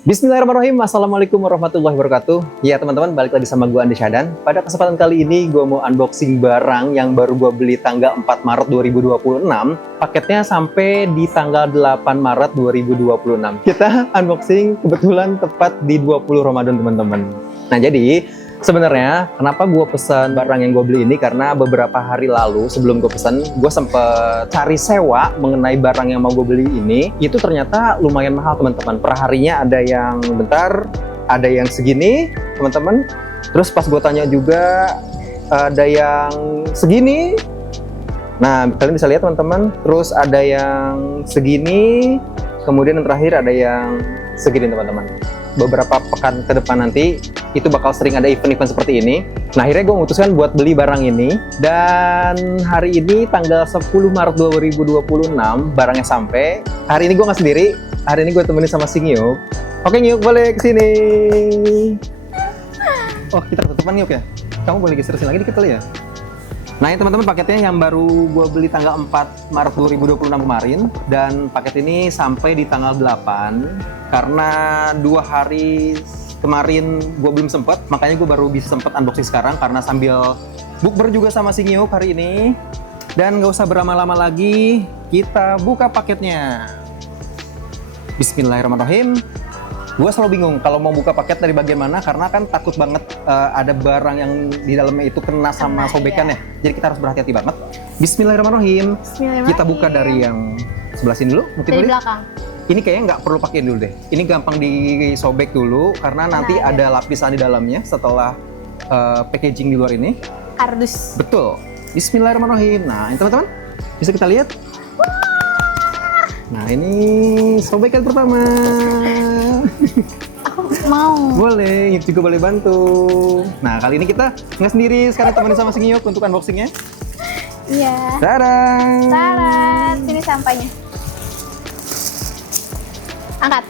Bismillahirrahmanirrahim. Assalamualaikum warahmatullahi wabarakatuh. Ya teman-teman, balik lagi sama gue Andi Syahdan. Pada kesempatan kali ini gue mau unboxing barang yang baru gue beli tanggal 4 Maret 2026. Paketnya sampai di tanggal 8 Maret 2026. Kita unboxing kebetulan tepat di 20 Ramadan teman-teman. Nah jadi sebenarnya kenapa gue pesan barang yang gue beli ini, karena beberapa hari lalu sebelum gue pesan, gue sempet cari sewa mengenai barang yang mau gue beli ini. Itu ternyata lumayan mahal teman-teman. Per harinya ada yang bentar, ada yang segini teman-teman. Terus pas gue tanya juga ada yang segini. Nah kalian bisa lihat teman-teman. Terus ada yang segini. Kemudian yang terakhir ada yang segini teman-teman. Beberapa pekan ke depan nanti itu bakal sering ada event-event seperti ini. Nah akhirnya gue memutuskan buat beli barang ini. Dan hari ini tanggal 10 Maret 2026 barangnya sampai. Hari ini gue nggak sendiri. Hari ini gue temenin sama si Ngiuk. Oke Ngiuk, boleh kesini. Oh kita tutupan Ngiuk ya? Kamu boleh geser lagi dikit kali ya? Nah ini teman-teman paketnya yang baru gue beli tanggal 4 Maret 2026 kemarin. Dan paket ini sampai di tanggal 8. Karena 2 hari kemarin gue belum sempet, makanya gue baru bisa sempet unboxing sekarang. Karena sambil bukber juga sama si Ngiuk hari ini. Dan gak usah berlama-lama lagi, kita buka paketnya. Bismillahirrahmanirrahim. Gue selalu bingung kalau mau buka paket dari bagian mana, karena kan takut banget ada barang yang di dalamnya itu kena sama sobekan ya. Jadi kita harus berhati-hati banget. Bismillahirrahmanirrahim. Kita buka dari yang sebelah sini dulu, mungkin dari boleh? Belakang. Ini kayaknya nggak perlu pakein dulu deh. Ini gampang disobek dulu, karena nanti ada lapisan di dalamnya setelah packaging di luar ini. Kardus. Betul. Bismillahirrahmanirrahim. Nah ini teman-teman, bisa kita lihat. Nah ini sobekan pertama. Aku mau. Boleh, itu juga boleh bantu. Nah kali ini kita nggak sendiri, sekarang temenin sama si Ngiuk untuk unboxingnya. Iya. Tadang! Tarat. Sini sampahnya. Angkat.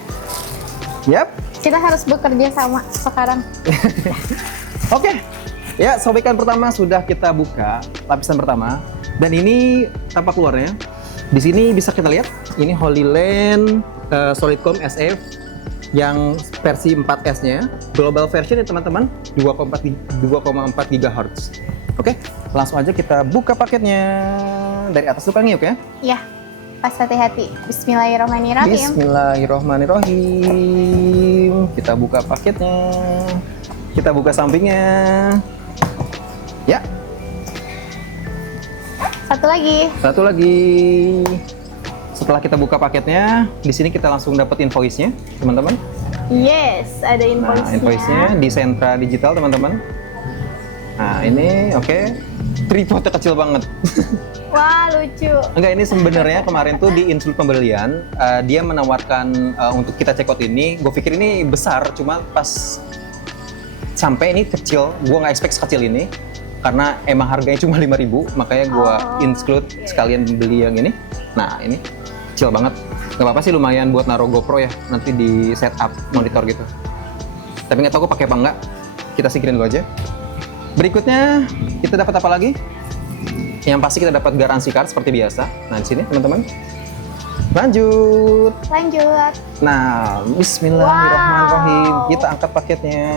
Yap. Kita harus bekerja sama sekarang. Oke. Ya, sobekan pertama sudah kita buka, lapisan pertama. Dan ini tampak luarnya. Di sini bisa kita lihat, ini Holy Land Solidcom SF yang versi 4S-nya. Global version ya teman-teman, 2,4 GHz. Oke, langsung aja kita buka paketnya. Dari atas dulu Kang Ngiuk ya. Iya. Pas hati-hati. Bismillahirrahmanirrahim. Bismillahirrahmanirrahim. Kita buka paketnya. Kita buka sampingnya. Ya. Satu lagi. Satu lagi. Setelah kita buka paketnya, di sini kita langsung dapat invoice-nya, teman-teman. Yes, ada invoice-nya. Nah, invoice-nya di Sentra Digital, teman-teman. Nah, ini oke. Tripodnya kecil banget. Wah, lucu. Enggak, ini sebenarnya kemarin tuh di instruksi pembelian, dia menawarkan untuk kita check out ini. Gue pikir ini besar, cuma pas sampai ini kecil. Gue nggak expect sekecil ini. Karena emang harganya cuma 5.000, makanya gue include sekalian beli yang ini. Nah, ini kecil banget. Gak apa-apa sih, lumayan buat naruh GoPro ya, nanti di setup monitor gitu. Tapi nggak tahu gue pakai apa nggak. Kita singkirin dulu aja. Berikutnya, kita dapat apa lagi? Yang pasti kita dapat garansi card seperti biasa. Nah, di sini teman-teman. Lanjut. Lanjut. Nah, bismillahirrahmanirrahim. Kita angkat paketnya.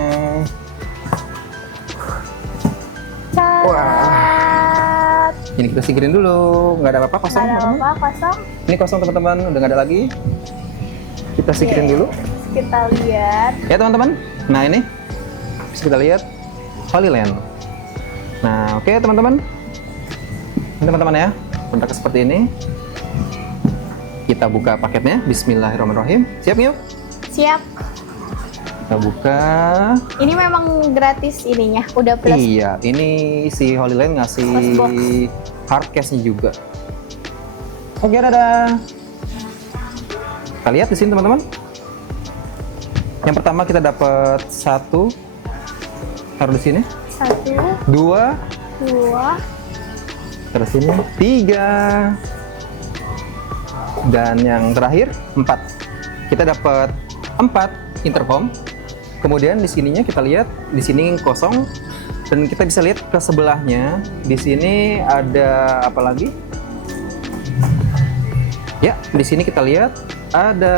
Wah. Ini kita singkirin dulu. Nggak ada apa-apa, kosong Nggak ada teman-teman. apa-apa, kosong. Ini kosong teman-teman, udah nggak ada lagi. Kita singkirin dulu. Kita lihat. Ya teman-teman. Nah ini bisa kita lihat Holy Land. Nah oke teman-teman. Ini teman-teman ya, bentuknya seperti ini. Kita buka paketnya. Bismillahirrahmanirrahim. Siap yuk? Siap. Kita buka. Ini memang gratis ininya, udah plus. Iya, ini si Holy Land ngasih Plus box. hard case-nya juga. Oke, dadah. Kita lihat di sini teman-teman. Yang pertama kita dapat 1, taruh di sini. 1, 2, 2, terus sini 3, dan yang terakhir 4. Kita dapat 4 intercom. Kemudian di sininya kita lihat, di sini kosong, dan kita bisa lihat ke sebelahnya. Di sini ada apa lagi? Ya, di sini kita lihat ada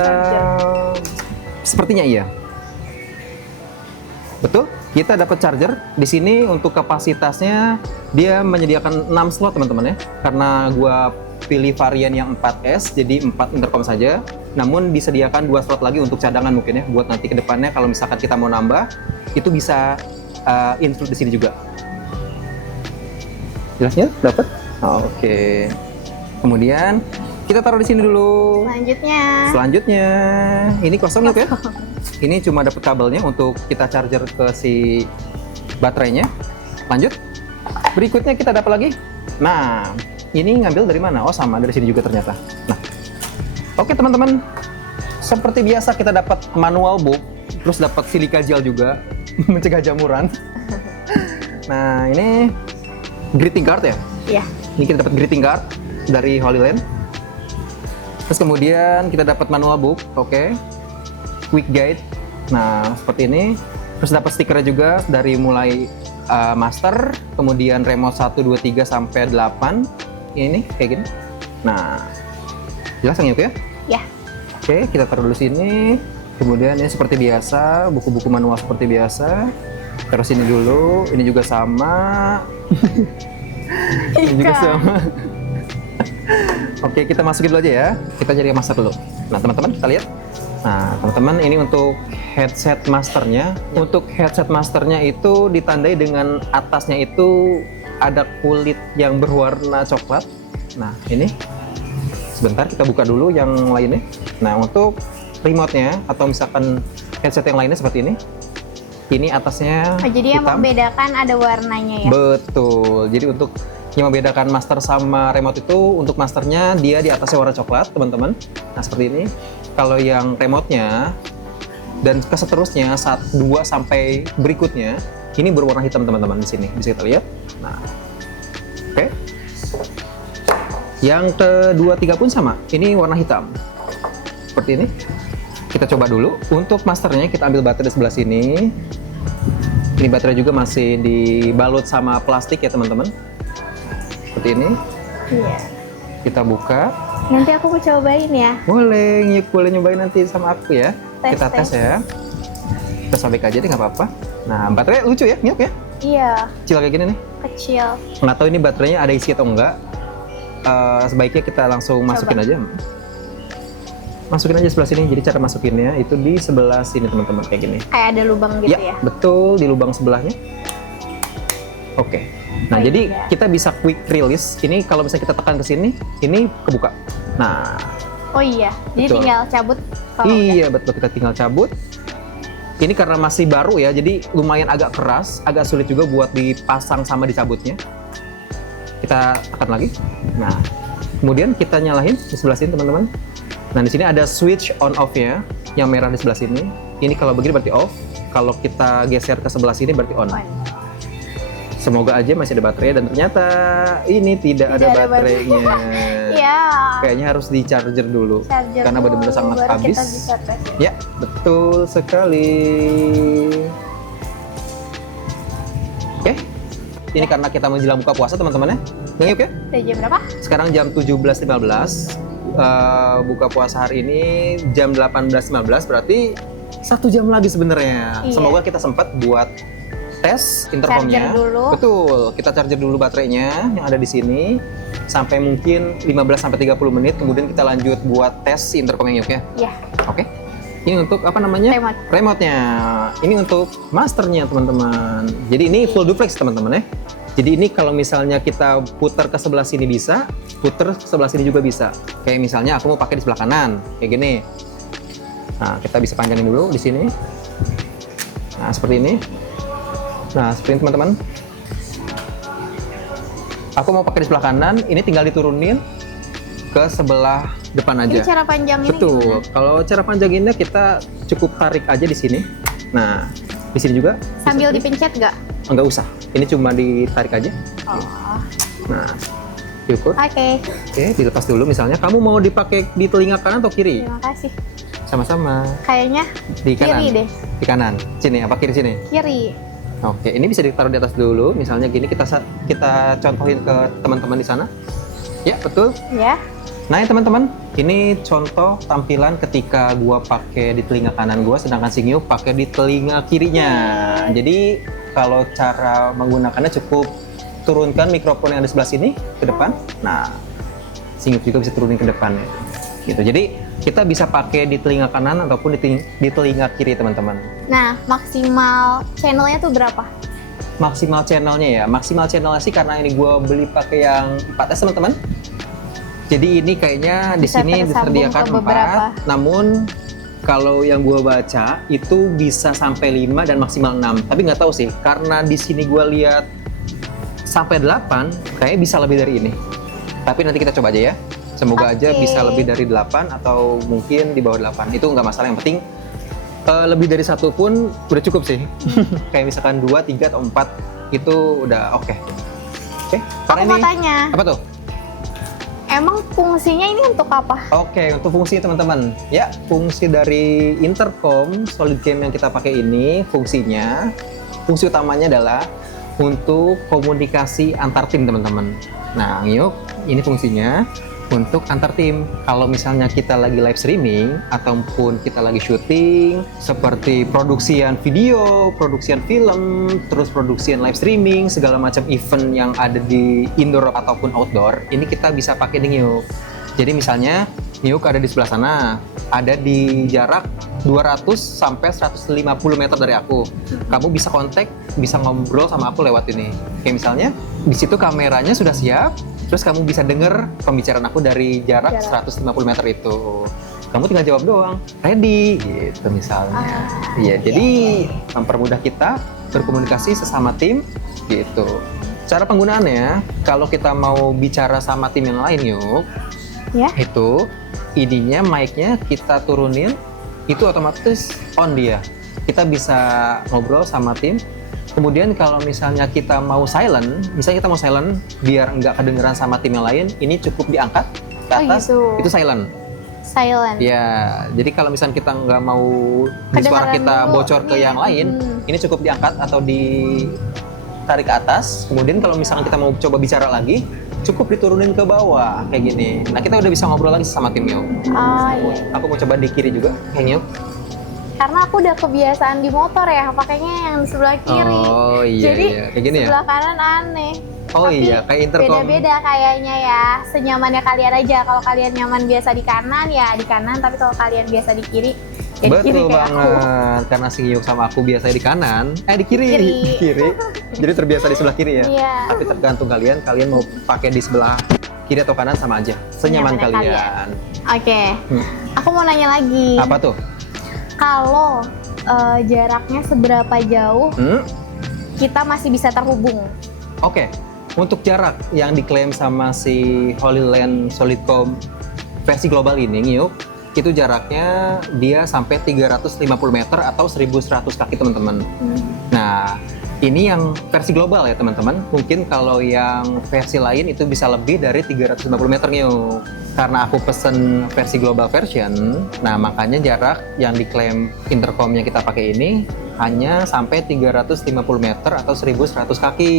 Sepertinya iya. Betul? Kita dapat charger. Di sini untuk kapasitasnya dia menyediakan 6 slot teman-teman ya. Karena gua pilih varian yang 4S, jadi 4 intercom saja. Namun disediakan 2 slot lagi untuk cadangan mungkin ya, buat nanti ke depannya kalau misalkan kita mau nambah, itu bisa include di sini juga. Jelasnya dapat? Oke. Kemudian kita taruh di sini dulu. Selanjutnya, ini kosong ya? Ini cuma dapat kabelnya untuk kita charger ke si baterainya. Lanjut. Berikutnya kita dapat lagi. Nah, ini ngambil dari mana? Oh, sama dari sini juga ternyata. Nah, oke teman-teman. Seperti biasa kita dapat manual book, terus dapat silika gel juga, mencegah jamuran. Nah, ini greeting card ya? Iya. Ini kita dapat greeting card dari Holy Land. Terus kemudian kita dapat manual book, oke. Quick guide. Nah, seperti ini. Terus dapat stikernya juga dari mulai master, kemudian remote 1, 2, 3 sampai 8. Ini kayak gini. Nah, jelas yang itu ya? Ya. Oke, kita taruh dulu sini. Kemudian ini seperti biasa, buku-buku manual seperti biasa. Taruh sini dulu. Ini juga sama. Ini juga sama. Oke, kita masukin dulu aja ya. Kita cari yang master dulu. Nah, teman-teman, kita lihat. Nah, teman-teman, ini untuk headset masternya. Untuk headset masternya itu ditandai dengan atasnya itu ada kulit yang berwarna coklat. Nah, ini. Sebentar, kita buka dulu yang lainnya. Nah, untuk remote-nya atau misalkan headset yang lainnya seperti ini. Ini atasnya jadi yang hitam. membedakan ada warnanya ya? Betul. Jadi untuk yang membedakan master sama remote itu, untuk masternya dia di atasnya warna coklat, teman-teman. Nah, seperti ini. Kalau yang remote-nya dan keseterusnya 2 sampai berikutnya, ini berwarna hitam, teman-teman, di sini. Bisa kita lihat. Nah, oke. Yang kedua, 3 pun sama. Ini warna hitam. Seperti ini. Kita coba dulu. Untuk masternya kita ambil baterai di sebelah sini. Ini baterai juga masih dibalut sama plastik ya, teman-teman. Seperti ini. Iya. Kita buka. Nanti aku mau cobain ya. Boleh nyobain nanti sama aku ya. Tes, kita tes ya. Kita sobek aja deh, nggak apa-apa. Nah, baterai lucu ya, nyok ya. Iya. Kecil kayak gini nih. Kecil. Nggak tahu ini baterainya ada isi atau enggak. Sebaiknya kita langsung masukin aja. Masukin aja sebelah sini. Jadi cara masukinnya itu di sebelah sini, teman-teman, kayak gini. Kayak ada lubang gitu ya? Betul, di lubang sebelahnya. Oke. Nah, jadi iya. kita bisa quick release. Ini kalau misalnya kita tekan ke sini, ini kebuka. Nah. Oh iya. Jadi betul. tinggal cabut. Iya, betul, kita tinggal cabut. Ini karena masih baru ya, jadi lumayan agak keras, agak sulit juga buat dipasang sama dicabutnya. Kita tekan lagi. Nah, kemudian kita nyalain di sebelah sini, teman-teman. Nah, di sini ada switch on off-nya yang merah di sebelah sini. Ini kalau begini berarti off. Kalau kita geser ke sebelah sini berarti on. Semoga aja masih ada baterai, dan ternyata ini tidak ada baterainya. Iya. Kayaknya harus di charger dulu. Karena benar-benar sangat habis. Kita bisa tes ya. Ya, betul sekali. Oke. Ini karena kita menjelang buka puasa, teman-teman ya. Bang Yuk ya? Udah jam berapa? Sekarang jam 17.15. Buka puasa hari ini jam 18.15, berarti 1 jam lagi sebenarnya. Iya. Semoga kita sempat buat tes intercomnya. Charger dulu. Betul, kita charger dulu baterainya yang ada di sini sampai mungkin 15-30 menit, kemudian kita lanjut buat tes si intercom yang ya. Iya. Oke. Ini untuk apa namanya? Remote-nya. Ini untuk masternya, teman-teman. Jadi ini full duplex, teman-teman ya. Jadi ini kalau misalnya kita putar ke sebelah sini bisa, putar ke sebelah sini juga bisa. Kayak misalnya aku mau pakai di sebelah kanan, kayak gini. Nah, kita bisa panjangin dulu di sini. Nah, seperti ini. Nah, seperti ini, teman-teman. Aku mau pakai di sebelah kanan, ini tinggal diturunin ke sebelah depan aja. Ini cara panjanginnya betul. gimana? Kalau cara panjanginnya kita cukup tarik aja di sini. Nah, di sini juga. Sambil dipencet nggak? Enggak usah. Ini cuma ditarik aja. Oh. Nah, diukur. Oke. Oke, dilepas dulu. Misalnya kamu mau dipakai di telinga kanan atau kiri? Terima kasih. Sama-sama. Kayaknya Di kanan. kiri deh. Di kanan. Sini apa kiri sini? Kiri. Oke, ini bisa ditaruh di atas dulu. Misalnya gini, kita contohin ke teman-teman di sana. Ya, betul. Ya. Nah ya teman-teman, ini contoh tampilan ketika gua pakai di telinga kanan gua, sedangkan si Ngiyuk pakai di telinga kirinya. Jadi kalau cara menggunakannya cukup turunkan mikrofon yang ada di sebelah sini ke depan. Nah, si Ngiyuk juga bisa turunin ke depan gitu. Jadi kita bisa pakai di telinga kanan ataupun di telinga kiri teman-teman. Nah, maksimal channelnya tuh berapa? Maksimal channelnya ya, maksimal channelnya sih karena ini gua beli pakai yang 4S teman-teman. Jadi ini kayaknya di Bisa sini tersambung disediakan ke beberapa. 4, namun kalau yang gua baca itu bisa sampai 5 dan maksimal 6. Tapi nggak tahu sih, karena di sini gua lihat sampai 8, kayaknya bisa lebih dari ini. Tapi nanti kita coba aja ya. Semoga aja Oke. bisa lebih dari 8 atau mungkin di bawah 8. Itu nggak masalah, yang penting lebih dari 1 pun udah cukup sih. Kayak misalkan 2, 3, atau 4 itu udah oke. Oke, Aku mau tanya, apa tuh? emang fungsinya ini untuk apa? Oke, untuk fungsi teman-teman. Ya, fungsi dari intercom solid cam yang kita pakai ini, fungsi utamanya adalah untuk komunikasi antar tim teman-teman. Nah, Ngiyuk, ini fungsinya untuk antar tim. Kalau misalnya kita lagi live streaming ataupun kita lagi syuting seperti produksian video, produksian film, terus produksian live streaming, segala macam event yang ada di indoor ataupun outdoor, ini kita bisa pakai di Ngiyuk. Jadi misalnya Ngiyuk ada di sebelah sana, ada di jarak 200 sampai 150 meter dari aku. Kamu bisa kontak, bisa ngobrol sama aku lewat ini. Kayak misalnya di situ kameranya sudah siap, terus kamu bisa denger pembicaraan aku dari jarak 150 meter itu. Kamu tinggal jawab doang, ready gitu misalnya. Iya, jadi mempermudah kita berkomunikasi sesama tim gitu. Cara penggunaannya, kalau kita mau bicara sama tim yang lain yuk, Ya. itu ininya mic-nya kita turunin, itu otomatis on dia. Kita bisa ngobrol sama tim. Kemudian kalau misalnya kita mau silent, biar nggak kedengeran sama tim yang lain, ini cukup diangkat ke Oh, atas, gitu. itu silent. Silent. Ya, jadi kalau misalnya kita nggak mau di suara Kedengeran kita dulu bocor ke nih. yang lain, ini cukup diangkat atau ditarik ke atas. Kemudian kalau misalnya kita mau coba bicara lagi, cukup diturunin ke bawah kayak gini. Nah, kita udah bisa ngobrol lagi sama tim Ngiyuk. Iya. Aku mau coba di kiri juga, kayak Ngiyuk. Karena aku udah kebiasaan di motor ya, pakainya yang di sebelah kiri. Oh iya, Jadi iya. Kayak gini ya? sebelah kanan aneh. Oh Tapi iya, kayak intercom. beda-beda kayaknya ya. Senyamannya kalian aja. Kalau kalian nyaman biasa di kanan ya di kanan, tapi kalau kalian biasa di kiri ya di kiri Betul kayak aku. banget, karena si Ngiyuk sama aku biasanya di kanan, di kiri. Kiri. Di kiri. Jadi terbiasa di sebelah kiri ya. Iya. Tapi tergantung kalian mau pakai di sebelah kiri atau kanan sama aja, senyaman Senyamannya kalian. Oke. Aku mau nanya lagi. Apa tuh? Kalau jaraknya seberapa jauh kita masih bisa terhubung? Oke, untuk jarak yang diklaim sama si Holy Land Solidcom versi global ini, Ngiyuk, itu jaraknya dia sampai 350 meter atau 1100 kaki teman-teman. Nah, ini yang versi global ya teman-teman. Mungkin kalau yang versi lain itu bisa lebih dari 350 meter Ngiyuk. Karena aku pesen versi global version, nah makanya jarak yang diklaim intercom yang kita pakai ini hanya sampai 350 meter atau 1100 kaki.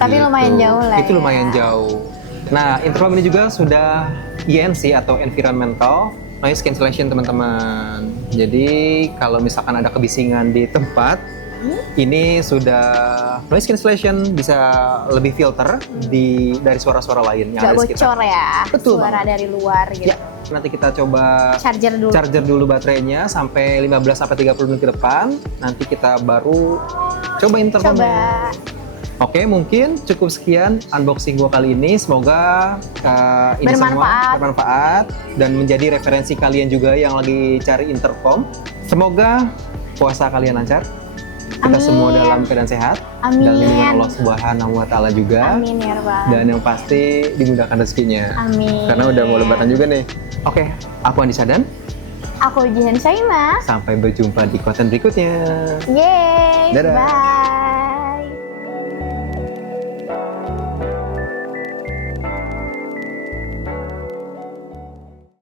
Tapi Gitu. lumayan jauh lah. Itu ya. lumayan jauh. Nah, intercom ini juga sudah ENC atau Environmental Noise Cancellation teman-teman. Jadi kalau misalkan ada kebisingan di tempat, ini sudah noise cancellation, bisa lebih filter dari suara-suara lain yang Nggak ada di sekitar. bocor ya. Betul Suara banget. dari luar gitu. Ya, nanti kita coba Charger dulu. baterainya sampai 15 sampai 30 menit ke depan. Nanti kita baru coba intercomnya. Coba. Oke, mungkin cukup sekian unboxing gua kali ini. Semoga ini semua bermanfaat dan menjadi referensi kalian juga yang lagi cari intercom. Semoga puasa kalian lancar. Kita semua dalam keadaan sehat. Amin. Dan lindungan Allah Subhanahu wa taala juga. Amin ya Rabbal. Dan yang pasti dimudahkan rezekinya. Amin. Karena udah mau lebaran juga nih. Oke, aku Andi Sadan. Aku Jihan Shaina. Sampai berjumpa di konten berikutnya. Yeay. Dadah. Bye.